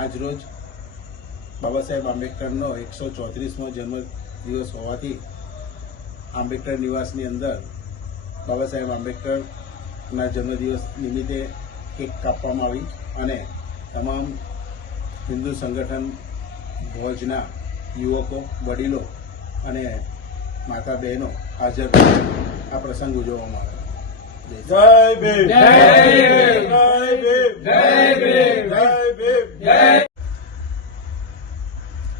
આજ રોજ બાબા સાહેબ આંબેડકરનો 134મો જન્મદિવસ હોવાથી આંબેડકર નિવાસની અંદર બાબા સાહેબ આંબેડકરના જન્મદિવસ નિમિત્તે કેક કાપવામાં આવી અને તમામ હિન્દુ સંગઠન ભોજના યુવકો, વડીલો અને માતા બહેનો હાજર આ પ્રસંગ ઉજવવામાં આવ્યો. જય ભીમ, જય ભીમ, જય ભીમ, જય ભીમ, જય ભીમ, જય.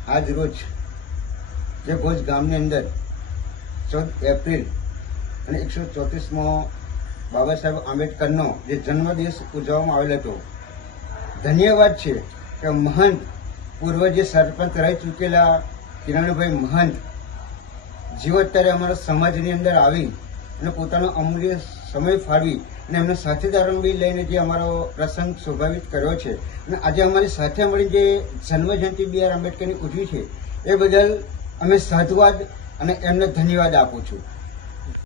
આજ રોજ જે ભોજ ગામની અંદર 14 એપ્રિલ અને 134મો બાબા સાહેબ આંબેડકરનો જે જન્મદિવસ ઉજવવામાં આવેલો હતો. ધન્યવાદ છે કે મહંત પૂર્વ જે સરપંચ રહી ચૂકેલા કિરણભાઈ મહંત જેઓ અત્યારે અમારા સમાજની અંદર આવી અને પોતાનો અમૂલ્ય સમય ફાળવી અને એમના સાથીદારોને બી લઈને જે અમારો પ્રસંગ શોભાવિત કર્યો છે અને આજે અમારી સાથે મળી જે જન્મજયંતિ બી આર આંબેડકરની ઉજવી છે એ બદલ અમે સાધુવાદ અને એમને ધન્યવાદ આપું છું.